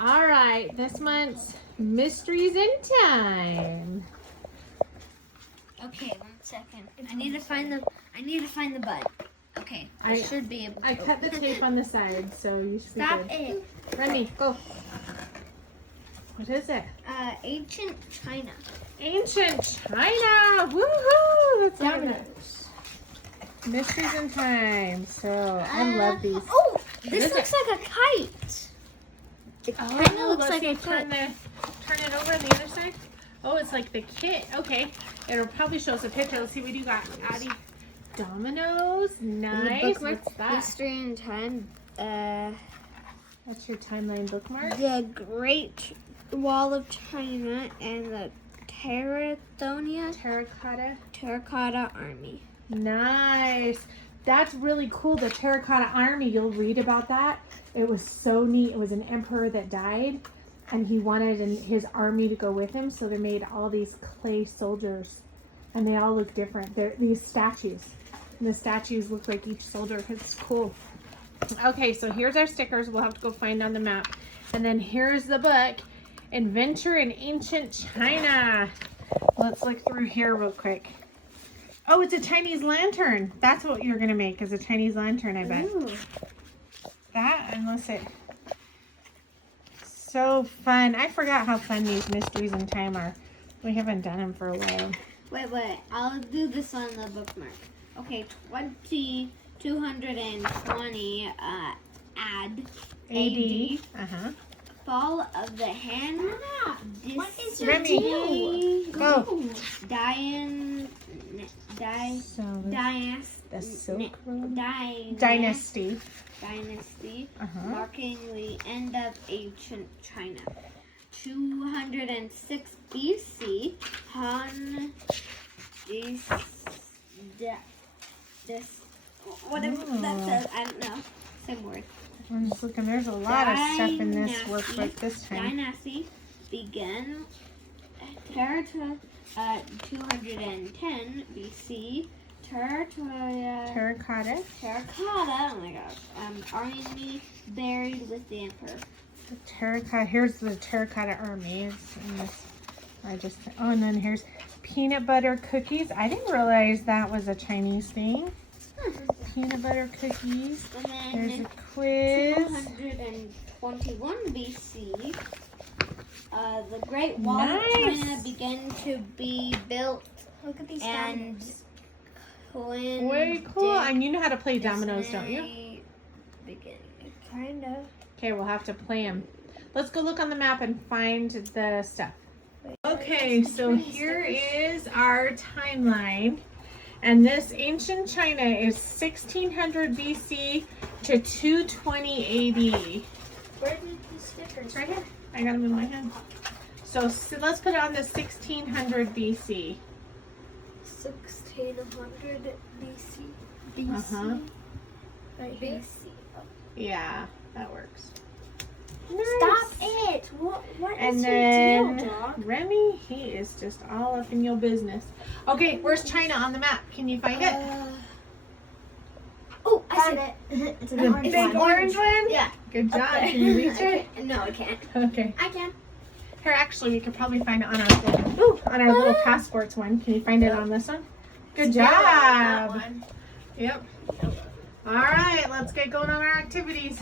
All right, this month's Mysteries in Time. Okay, 1 second. I need to find the bud. Okay, I should be able to. I cut the tape on the side, so you should Stop be good. it. Remy, go. What is it? Ancient China. Ancient China! Woohoo! That's what I meant. Dominoes. Mysteries in Time. So I love these. Oh, this looks like a kite. It kind of looks like a turn kite. turn it over on the other side. Oh, it's like the kit. Okay, it'll probably show us a picture. Let's see what you got, Addie. Dominoes, nice. What's that? Mystery in Time. That's your timeline bookmark. The Great Wall of China and the Terracotta Army. Nice. That's really cool. The Terracotta Army, you'll read about that. It was so neat. It was an emperor that died, and he wanted his army to go with him, so they made all these clay soldiers, and they all look different. They're these statues, and the statues look like each soldier. It's cool. Okay, so here's our stickers. We'll have to go find on the map. And then here's the book, Adventure in Ancient China. Let's look through here real quick. Oh, it's a Chinese lantern. That's what you're going to make, is a Chinese lantern, I bet. Ooh. That, unless it... So fun. I forgot how fun these Mysteries in Time are. We haven't done them for a while. Wait. I'll do this on the bookmark. Okay, 220 add AD. Uh-huh. Fall of the Han. What is your deal? Go. The Silk Road? Dynasty. Marking the end of ancient China. 206 BC, Han whatever that says, I don't know. Same word. I'm just looking. There's a lot of stuff in this workbook this time. Dynasty began 210 BC. Terracotta. Oh my gosh. Army buried with the emperor. The terracotta. Here's the Terracotta Army. It's in this. Oh, and then here's peanut butter cookies. I didn't realize that was a Chinese thing. Peanut butter cookies. And then There's a quiz. 221 BC. The Great Wall of China began to be built. Look at these and dominoes. Way cool. And you know how to play dominoes, don't you? Kind of. Okay, we'll have to play them. Let's go look on the map and find the stuff. Okay, so here is our timeline. And this ancient China is 1600 BC to 220 AD. Where did these stickers? Right here. I got them in my hand. So let's put it on the 1600 BC. 1600 BC. Uh-huh. Right here. BC. Yeah, that works. Stop it! What And is then your deal, dog? Remy, he is just all up in your business. Okay, where's China on the map? Can you find it? Oh, I found it. It's an The orange big one. orange one? Yeah. Good job. Okay. Can you reach it? No, I can't. Okay. I can. Here, actually, we could probably find it on our little passports one. Can you find it on this one? Good That job. one. Yep. All right, let's get going on our activities.